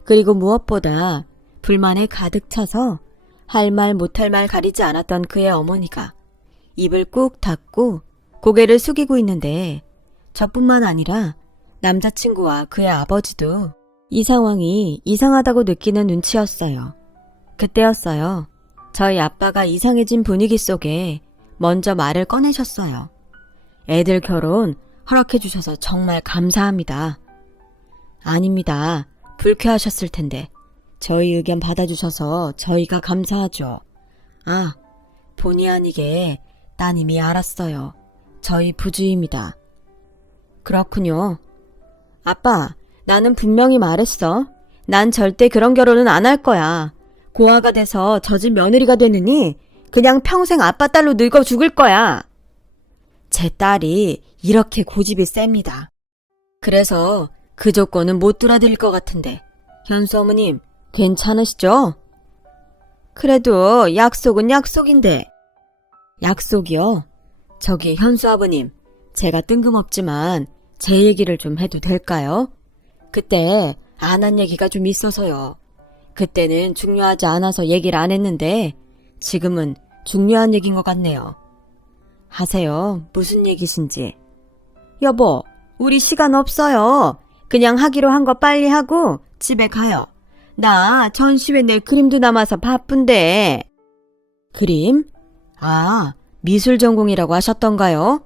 그리고 무엇보다 불만에 가득 차서 할 말 못할 말 가리지 않았던 그의 어머니가 입을 꾹 닫고 고개를 숙이고 있는데 저뿐만 아니라 남자친구와 그의 아버지도 이 상황이 이상하다고 느끼는 눈치였어요. 그때였어요. 저희 아빠가 이상해진 분위기 속에 먼저 말을 꺼내셨어요. 애들 결혼 허락해 주셔서 정말 감사합니다. 아닙니다. 불쾌하셨을 텐데 저희 의견 받아주셔서 저희가 감사하죠. 아, 본의 아니게 따님이 알았어요. 저희 부주입니다. 그렇군요. 아빠, 나는 분명히 말했어. 난 절대 그런 결혼은 안 할 거야. 고아가 돼서 저 집 며느리가 되느니 그냥 평생 아빠 딸로 늙어 죽을 거야. 제 딸이 이렇게 고집이 셉니다. 그래서 그 조건은 못 들어드릴 것 같은데 현수 어머님 괜찮으시죠? 그래도 약속은 약속인데. 약속이요? 저기 현수 아버님, 제가 뜬금없지만 제 얘기를 좀 해도 될까요? 그때 안 한 얘기가 좀 있어서요. 그때는 중요하지 않아서 얘기를 안 했는데 지금은 중요한 얘기인 것 같네요. 하세요. 무슨 얘기신지. 여보, 우리 시간 없어요. 그냥 하기로 한 거 빨리 하고 집에 가요. 나 전시회 낼 그림도 남아서 바쁜데. 그림? 아, 미술 전공이라고 하셨던가요?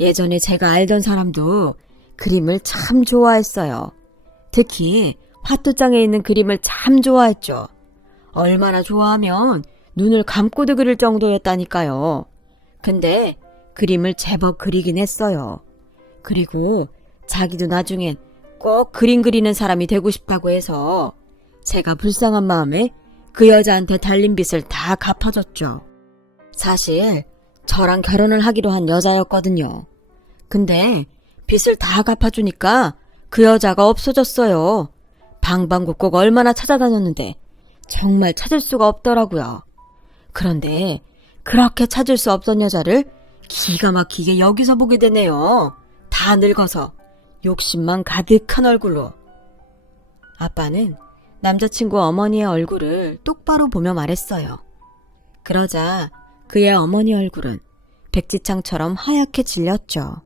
예전에 제가 알던 사람도 그림을 참 좋아했어요. 특히 화투장에 있는 그림을 참 좋아했죠. 얼마나 좋아하면 눈을 감고도 그릴 정도였다니까요. 근데 그림을 제법 그리긴 했어요. 그리고 자기도 나중엔 꼭 그림 그리는 사람이 되고 싶다고 해서 제가 불쌍한 마음에 그 여자한테 달린 빚을 다 갚아줬죠. 사실 저랑 결혼을 하기로 한 여자였거든요. 근데 빚을 다 갚아주니까 그 여자가 없어졌어요. 방방곡곡 얼마나 찾아다녔는데 정말 찾을 수가 없더라고요. 그런데 그렇게 찾을 수 없던 여자를 기가 막히게 여기서 보게 되네요. 다 늙어서 욕심만 가득한 얼굴로. 아빠는 남자친구 어머니의 얼굴을 똑바로 보며 말했어요. 그러자 그의 어머니 얼굴은 백지창처럼 하얗게 질렸죠.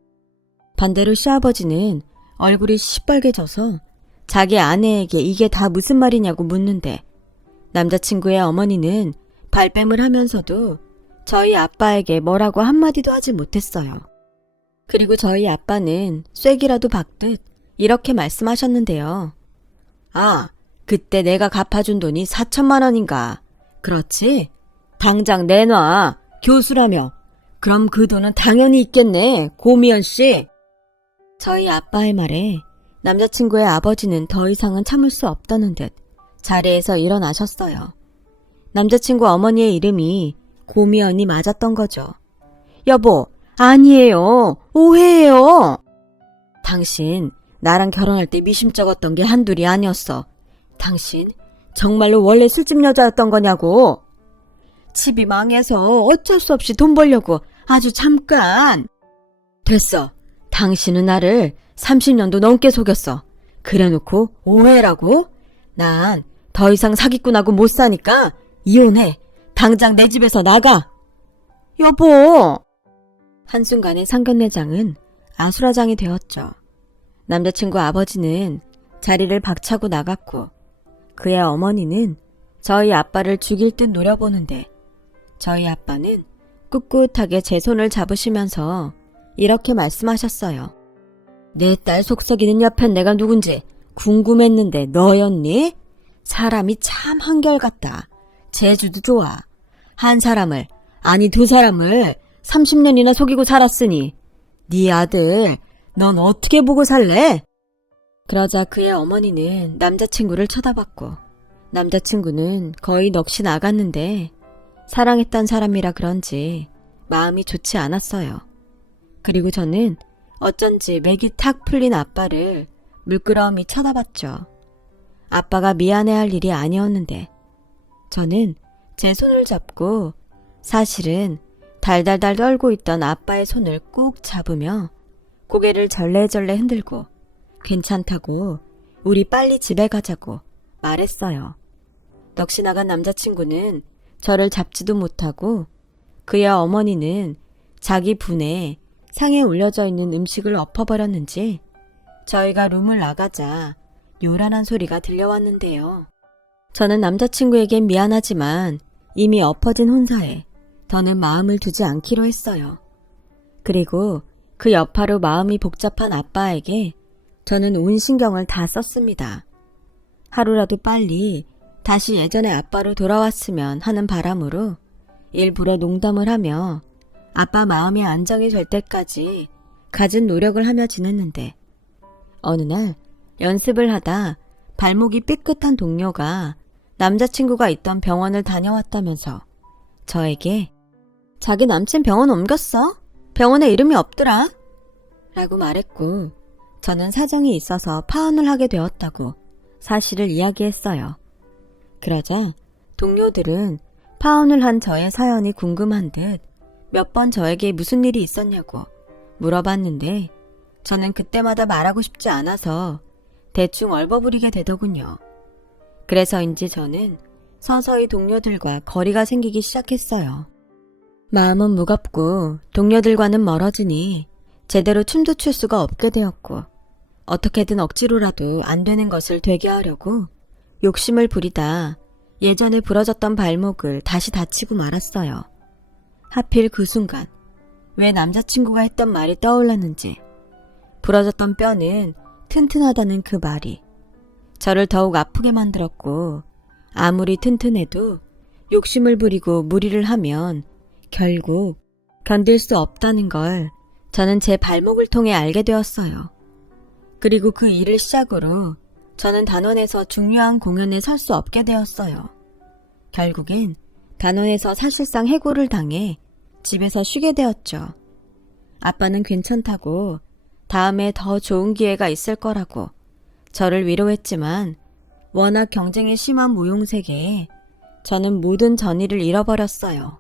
반대로 시아버지는 얼굴이 시뻘개져서 자기 아내에게 이게 다 무슨 말이냐고 묻는데 남자친구의 어머니는 발뺌을 하면서도 저희 아빠에게 뭐라고 한마디도 하지 못했어요. 그리고 저희 아빠는 쐐기라도 박듯 이렇게 말씀하셨는데요. 아, 그때 내가 갚아준 돈이 4천만 원인가. 그렇지? 당장 내놔. 교수라며. 그럼 그 돈은 당연히 있겠네. 고미연 씨. 저희 아빠의 말에 남자친구의 아버지는 더 이상은 참을 수 없다는 듯 자리에서 일어나셨어요. 남자친구 어머니의 이름이 고미연이 맞았던 거죠. 여보, 아니에요. 오해예요. 당신 나랑 결혼할 때 미심쩍었던 게 한둘이 아니었어. 당신 정말로 원래 술집 여자였던 거냐고. 집이 망해서 어쩔 수 없이 돈 벌려고 아주 잠깐. 됐어. 당신은 나를 30년도 넘게 속였어. 그래놓고 오해라고? 난 더 이상 사기꾼하고 못 사니까 이혼해. 당장 내 집에서 나가. 여보. 한순간에 상견례장은 아수라장이 되었죠. 남자친구 아버지는 자리를 박차고 나갔고 그의 어머니는 저희 아빠를 죽일 듯 노려보는데 저희 아빠는 꿋꿋하게 제 손을 잡으시면서 이렇게 말씀하셨어요. 내 딸 속썩이는 옆엔 내가 누군지 궁금했는데 너였니? 사람이 참 한결같다. 재주도 좋아. 한 사람을, 아니 두 사람을 30년이나 속이고 살았으니 네 아들 넌 어떻게 보고 살래? 그러자 그의 어머니는 남자친구를 쳐다봤고 남자친구는 거의 넋이 나갔는데 사랑했던 사람이라 그런지 마음이 좋지 않았어요. 그리고 저는 어쩐지 맥이 탁 풀린 아빠를 물끄러미 쳐다봤죠. 아빠가 미안해할 일이 아니었는데 저는 제 손을 잡고 사실은 달달달 떨고 있던 아빠의 손을 꾹 잡으며 고개를 절레절레 흔들고 괜찮다고 우리 빨리 집에 가자고 말했어요. 넋이 나간 남자친구는 저를 잡지도 못하고 그의 어머니는 자기 분에 상에 올려져 있는 음식을 엎어버렸는지 저희가 룸을 나가자 요란한 소리가 들려왔는데요. 저는 남자친구에겐 미안하지만 이미 엎어진 혼사에 더는 마음을 두지 않기로 했어요. 그리고 그 여파로 마음이 복잡한 아빠에게 저는 온 신경을 다 썼습니다. 하루라도 빨리 다시 예전의 아빠로 돌아왔으면 하는 바람으로 일부러 농담을 하며 아빠 마음이 안정이 될 때까지 갖은 노력을 하며 지냈는데 어느 날 연습을 하다 발목이 삐끗한 동료가 남자친구가 있던 병원을 다녀왔다면서 저에게 자기 남친 병원 옮겼어? 병원에 이름이 없더라? 라고 말했고 저는 사정이 있어서 파혼을 하게 되었다고 사실을 이야기했어요. 그러자 동료들은 파혼을 한 저의 사연이 궁금한 듯 몇 번 저에게 무슨 일이 있었냐고 물어봤는데 저는 그때마다 말하고 싶지 않아서 대충 얼버무리게 되더군요. 그래서인지 저는 서서히 동료들과 거리가 생기기 시작했어요. 마음은 무겁고 동료들과는 멀어지니 제대로 춤도 출 수가 없게 되었고 어떻게든 억지로라도 안 되는 것을 되게 하려고 욕심을 부리다 예전에 부러졌던 발목을 다시 다치고 말았어요. 하필 그 순간 왜 남자친구가 했던 말이 떠올랐는지 부러졌던 뼈는 튼튼하다는 그 말이 저를 더욱 아프게 만들었고 아무리 튼튼해도 욕심을 부리고 무리를 하면 결국 견딜 수 없다는 걸 저는 제 발목을 통해 알게 되었어요. 그리고 그 일을 시작으로 저는 단원에서 중요한 공연에 설 수 없게 되었어요. 결국엔 단원에서 사실상 해고를 당해 집에서 쉬게 되었죠. 아빠는 괜찮다고 다음에 더 좋은 기회가 있을 거라고 저를 위로했지만 워낙 경쟁이 심한 무용세계에 저는 모든 전의를 잃어버렸어요.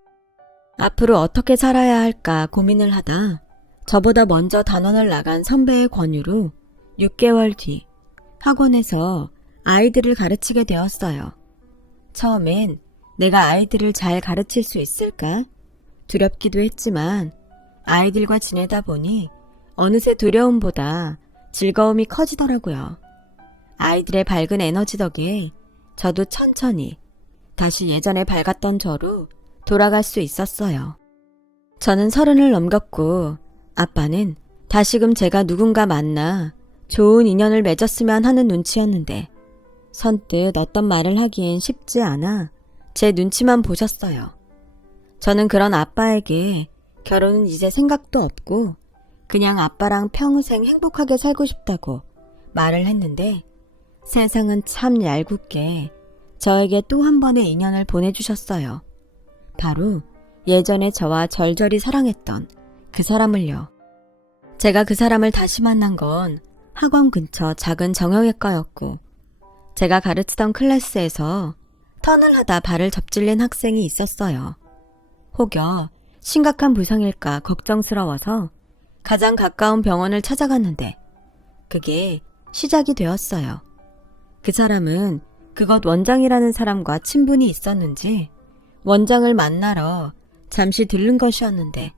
앞으로 어떻게 살아야 할까 고민을 하다 저보다 먼저 단원을 나간 선배의 권유로 6개월 뒤 학원에서 아이들을 가르치게 되었어요. 처음엔 내가 아이들을 잘 가르칠 수 있을까? 두렵기도 했지만 아이들과 지내다 보니 어느새 두려움보다 즐거움이 커지더라고요. 아이들의 밝은 에너지 덕에 저도 천천히 다시 예전에 밝았던 저로 돌아갈 수 있었어요. 저는 30을 넘겼고 아빠는 다시금 제가 누군가 만나 좋은 인연을 맺었으면 하는 눈치였는데 선뜻 어떤 말을 하기엔 쉽지 않아 제 눈치만 보셨어요. 저는 그런 아빠에게 결혼은 이제 생각도 없고 그냥 아빠랑 평생 행복하게 살고 싶다고 말을 했는데 세상은 참 얄궂게 저에게 또 한 번의 인연을 보내주셨어요. 바로 예전에 저와 절절히 사랑했던 그 사람을요. 제가 그 사람을 다시 만난 건 학원 근처 작은 정형외과였고 제가 가르치던 클래스에서 턴을 하다 발을 접질린 학생이 있었어요. 혹여 심각한 부상일까 걱정스러워서 가장 가까운 병원을 찾아갔는데 그게 시작이 되었어요. 그 사람은 그것 원장이라는 사람과 친분이 있었는지 원장을 만나러 잠시 들른 것이었는데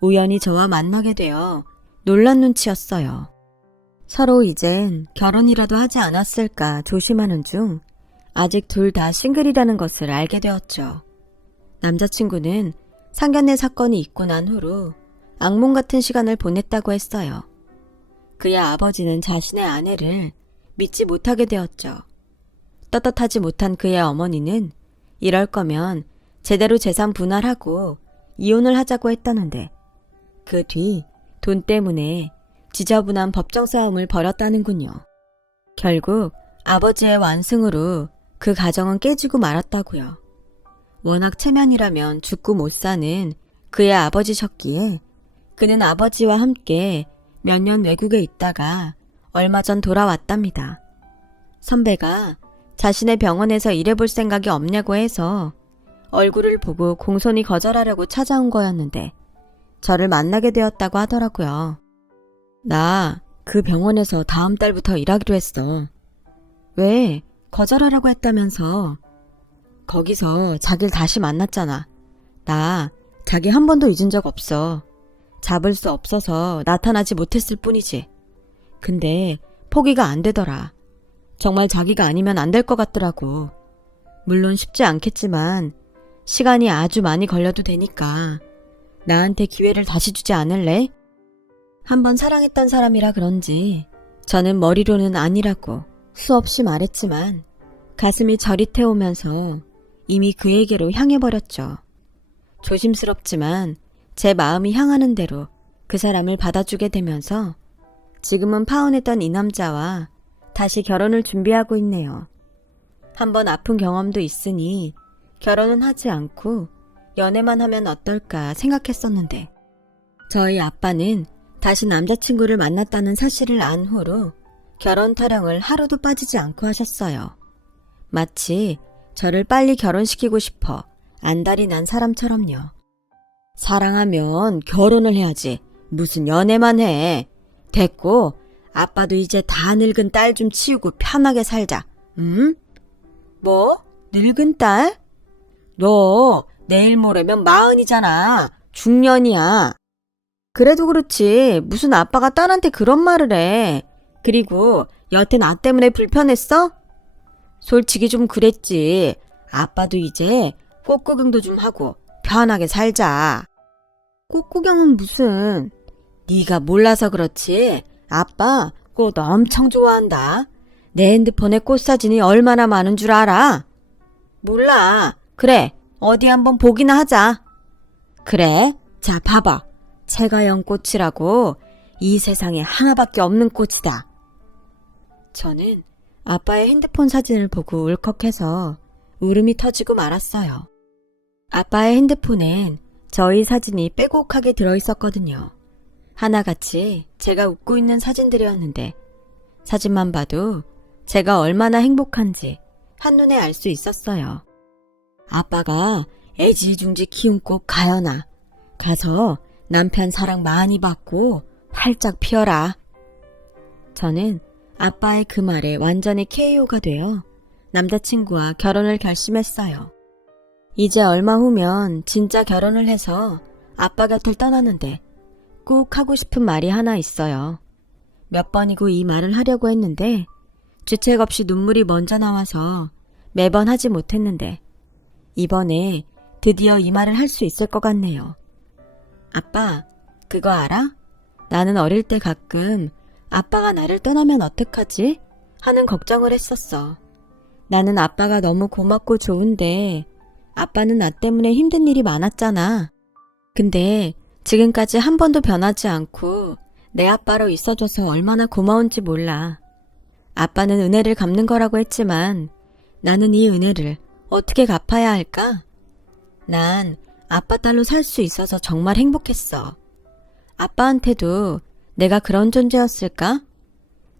우연히 저와 만나게 되어 놀란 눈치였어요. 서로 이젠 결혼이라도 하지 않았을까 조심하는 중 아직 둘 다 싱글이라는 것을 알게 되었죠. 남자친구는 상견례 사건이 있고 난 후로 악몽 같은 시간을 보냈다고 했어요. 그의 아버지는 자신의 아내를 믿지 못하게 되었죠. 떳떳하지 못한 그의 어머니는 이럴 거면 제대로 재산 분할하고 이혼을 하자고 했다는데 그 뒤 돈 때문에 지저분한 법정 싸움을 벌였다는군요. 결국 아버지의 완승으로 그 가정은 깨지고 말았다고요. 워낙 체면이라면 죽고 못 사는 그의 아버지셨기에 그는 아버지와 함께 몇 년 외국에 있다가 얼마 전 돌아왔답니다. 선배가 자신의 병원에서 일해볼 생각이 없냐고 해서 얼굴을 보고 공손히 거절하려고 찾아온 거였는데 저를 만나게 되었다고 하더라고요. 나 그 병원에서 다음 달부터 일하기로 했어. 왜? 거절하라고 했다면서. 거기서 자기를 다시 만났잖아. 나 자기 한 번도 잊은 적 없어. 잡을 수 없어서 나타나지 못했을 뿐이지. 근데 포기가 안 되더라. 정말 자기가 아니면 안 될 것 같더라고. 물론 쉽지 않겠지만 시간이 아주 많이 걸려도 되니까 나한테 기회를 다시 주지 않을래? 한번 사랑했던 사람이라 그런지 저는 머리로는 아니라고 수없이 말했지만 가슴이 저릿해오면서 이미 그에게로 향해버렸죠. 조심스럽지만 제 마음이 향하는 대로 그 사람을 받아주게 되면서 지금은 파혼했던 이 남자와 다시 결혼을 준비하고 있네요. 한번 아픈 경험도 있으니 결혼은 하지 않고 연애만 하면 어떨까 생각했었는데 저희 아빠는 다시 남자친구를 만났다는 사실을 안 후로 결혼 타령을 하루도 빠지지 않고 하셨어요. 마치 저를 빨리 결혼시키고 싶어 안달이 난 사람처럼요. 사랑하면 결혼을 해야지. 무슨 연애만 해. 됐고 아빠도 이제 다 늙은 딸 좀 치우고 편하게 살자. 응? 뭐? 늙은 딸? 너 내일 모레면 40이잖아. 중년이야. 그래도 그렇지. 무슨 아빠가 딸한테 그런 말을 해. 그리고 여태 나 때문에 불편했어? 솔직히 좀 그랬지. 아빠도 이제 꽃구경도 좀 하고 편하게 살자. 꽃구경은 무슨... 네가 몰라서 그렇지. 아빠 꽃 엄청 좋아한다. 내 핸드폰에 꽃 사진이 얼마나 많은 줄 알아? 몰라. 그래, 어디 한번 보기나 하자. 그래, 자 봐봐. 채가연꽃이라고 이 세상에 하나밖에 없는 꽃이다. 저는 아빠의 핸드폰 사진을 보고 울컥해서 울음이 터지고 말았어요. 아빠의 핸드폰엔 저희 사진이 빼곡하게 들어있었거든요. 하나같이 제가 웃고 있는 사진들이었는데 사진만 봐도 제가 얼마나 행복한지 한눈에 알 수 있었어요. 아빠가 애지중지 키운 꽃 가연아. 가서 남편 사랑 많이 받고 활짝 피어라. 저는 아빠의 그 말에 완전히 KO가 되어 남자친구와 결혼을 결심했어요. 이제 얼마 후면 진짜 결혼을 해서 아빠 곁을 떠나는데 꼭 하고 싶은 말이 하나 있어요. 몇 번이고 이 말을 하려고 했는데 주책 없이 눈물이 먼저 나와서 매번 하지 못했는데 이번에 드디어 이 말을 할 수 있을 것 같네요. 아빠, 그거 알아? 나는 어릴 때 가끔 아빠가 나를 떠나면 어떡하지? 하는 걱정을 했었어. 나는 아빠가 너무 고맙고 좋은데 아빠는 나 때문에 힘든 일이 많았잖아. 근데 지금까지 한 번도 변하지 않고 내 아빠로 있어줘서 얼마나 고마운지 몰라. 아빠는 은혜를 갚는 거라고 했지만 나는 이 은혜를 어떻게 갚아야 할까? 난 아빠 딸로 살 수 있어서 정말 행복했어. 아빠한테도 내가 그런 존재였을까?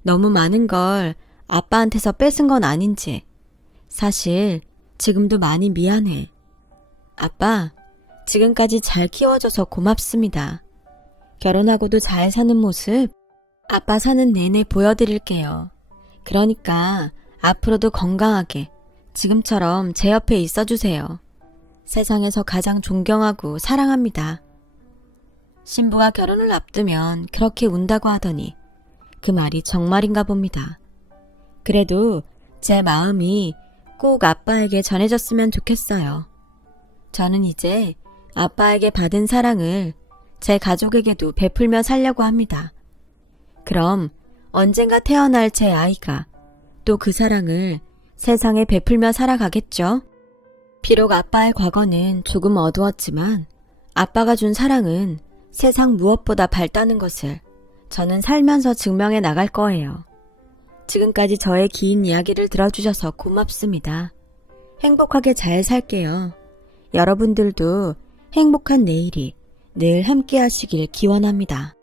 너무 많은 걸 아빠한테서 뺏은 건 아닌지 사실 지금도 많이 미안해. 아빠, 지금까지 잘 키워줘서 고맙습니다. 결혼하고도 잘 사는 모습 아빠 사는 내내 보여드릴게요. 그러니까 앞으로도 건강하게 지금처럼 제 옆에 있어주세요. 세상에서 가장 존경하고 사랑합니다. 신부가 결혼을 앞두면 그렇게 운다고 하더니 그 말이 정말인가 봅니다. 그래도 제 마음이 꼭 아빠에게 전해졌으면 좋겠어요. 저는 이제 아빠에게 받은 사랑을 제 가족에게도 베풀며 살려고 합니다. 그럼 언젠가 태어날 제 아이가 또 그 사랑을 세상에 베풀며 살아가겠죠? 비록 아빠의 과거는 조금 어두웠지만 아빠가 준 사랑은 세상 무엇보다 밝다는 것을 저는 살면서 증명해 나갈 거예요. 지금까지 저의 긴 이야기를 들어주셔서 고맙습니다. 행복하게 잘 살게요. 여러분들도 행복한 내일이 늘 함께 하시길 기원합니다.